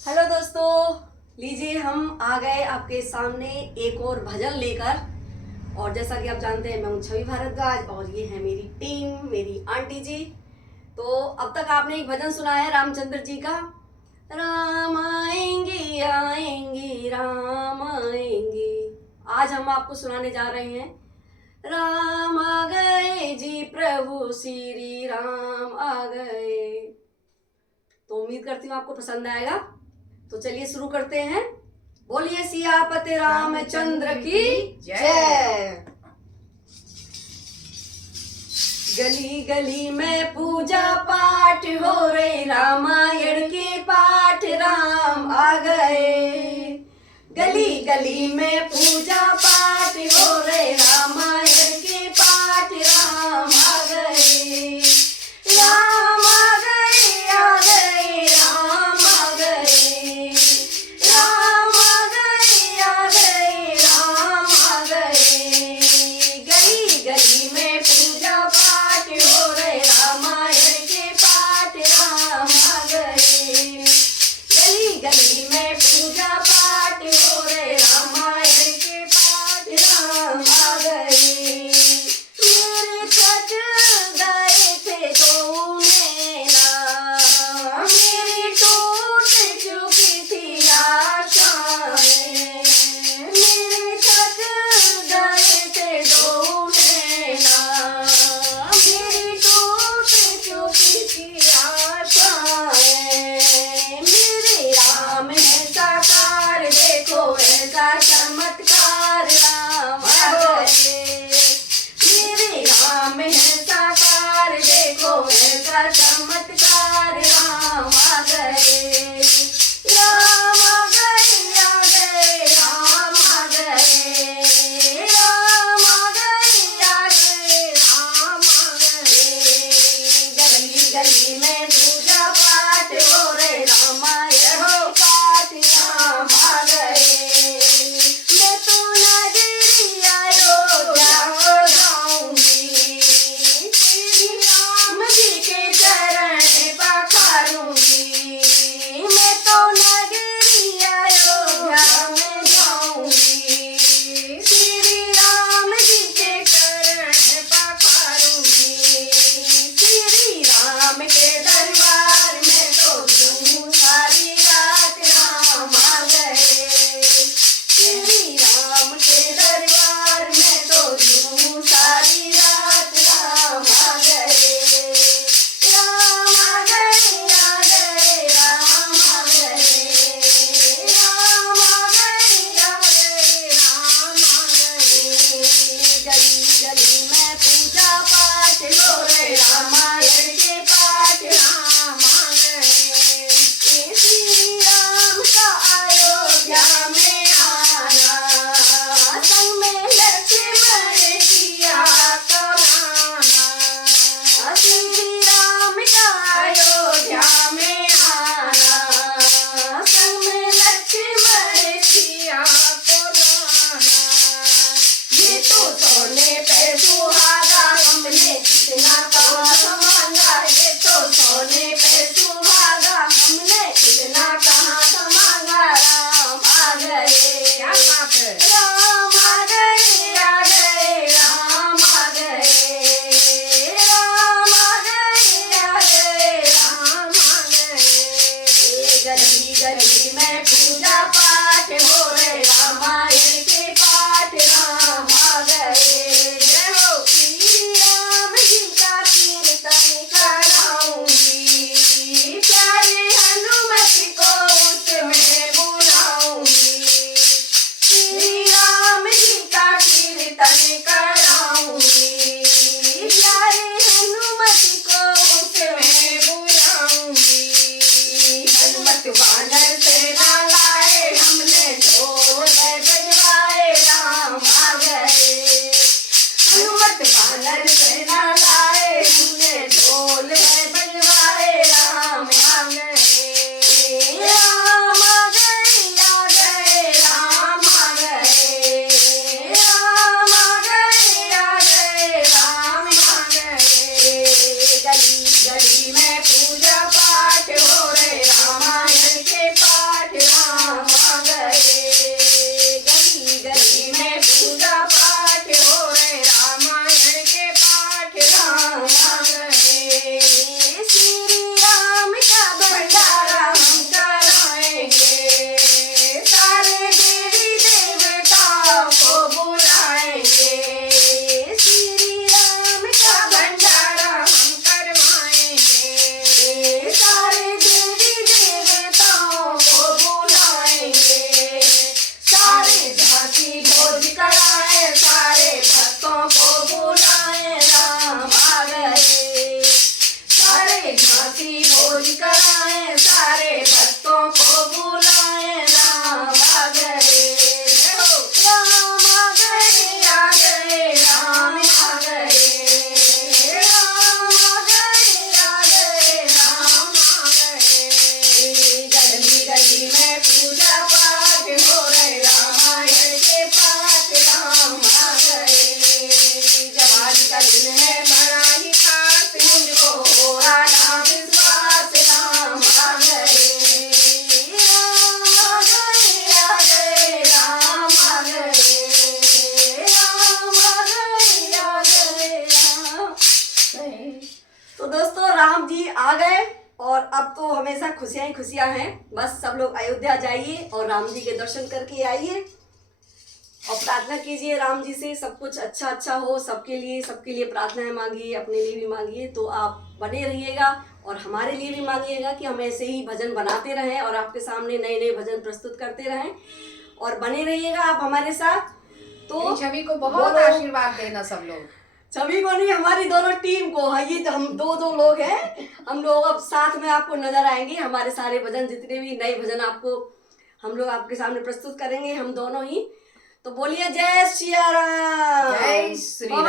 Hello दोस्तों, लीजिए हम आ गए आपके सामने एक और भजन लेकर। और जैसा कि आप जानते हैं मैं हूँ छवि भारद्वाज और ये है मेरी टीम, मेरी आंटी जी। तो अब तक आपने एक भजन सुना है रामचंद्र जी का, राम आएंगे आएंगे राम आएंगे। आज हम आपको सुनाने जा रहे हैं राम आ गए जी, प्रभु श्री राम आ गए। तो उम्मीद करती हूँ आपको पसंद आएगा। तो चलिए शुरू करते हैं। बोलिए सियापति रामचंद्र की जय। गली गली में पूजा पाठ हो रहे, रामायण के पाठ राम आ गए। गली गली में पूजा पाठ हो रहे, रामायण के पाठ राम आ गए। राम आ गए आ गए राम आ गए। राम आ गए आ गए राम आ गए। गली गली में पूजा पाठ हो रहे, रामायण के पाठ राम आ गए। गली गली में पूजा पाठ हो रहे, रामायण के पाठ राम आ गए। मेरे छठ गए थे तो नैना, मेरी टूट चुकी थी आशाएं। मेरे छठ गए थे तो नैना, मेरी टूट चुकी थी आशाएं। मेरे राम है साकार, देखो ऐसा चमत्कार राम आ गए। मेरे राम है साकार, देखो ऐसा चमत्कार राम आ गए। राम आ गए राम आ गए। राम आ गए राम आ गए। गली गली में पूजा पाठ हो रहे, रामायण हो पाठ राम आ गए। मैं तो नगरी अयोध्या को जाऊंगी, श्री राम जी के चरण पखारूंगी। मैं तो नगरी अयोध्या में जाऊंगी, श्री राम जी के चरण पखारूंगी। श्री राम के दरबार में तो झूमूं सारी रात राम आ गए। श्री राम के दरबार में तो झूमूं सारी रात राम आ गए। राम आ गए राम आ गए। राम आ गए राम आ गए। गली गली में पूजा पाठ हो रहे, रामायण के पाठ राम आ गए। श्री राम का अयोध्या में आना, संग में लक्ष्मण किया कराना। श्री राम का अयोध्या में आना, संग में लक्ष्मण किया कराना। ये तो सोने पे सुहागा, हमने कितना कहा मांगा। ये तो सोने पे सुहागा, हमने कितना कहा मांगा। राम आ गए, क्या बात है। राम आ गए राम आ गए। राम आ गए राम आ गए। गली गली में पूजा पाठ हो रहे, रामायण के पाठ राम आ गए। जय हो। श्री राम जी का कीर्तन कराऊंगी, प्यारे हनुमत को उसमें बुलाऊंगी। श्री राम जी का कीर्तन कराऊंगी, प्यारे हनुमत को उसमें बुलाऊंगी। हनुमत वानर सेना लाए, हमने हमेशा खुशियां ही खुशियां हैं। बस सब लोग अयोध्या जाइए और राम जी के दर्शन करके आइए और प्रार्थना कीजिए राम जी से, सब कुछ अच्छा अच्छा हो सबके लिए प्रार्थनाएं मांगिए, अपने लिए भी मांगिए। तो आप बने रहिएगा और हमारे लिए भी मांगिएगा कि हम ऐसे ही भजन बनाते रहें और आपके सामने नए नए भजन प्रस्तुत करते रहें, और बने रहिएगा आप हमारे साथ। तो छवि को बहुत आशीर्वाद देना सब लोग। छवि को नहीं, हमारी दोनों टीम को। हाँ, ये तो हम दो लोग हैं, हम लोग अब साथ में आपको नजर आएंगे। हमारे सारे भजन, जितने भी नए भजन आपको हम लोग आपके सामने प्रस्तुत करेंगे, हम दोनों ही। तो बोलिए जय सिया राम, जय श्री राम।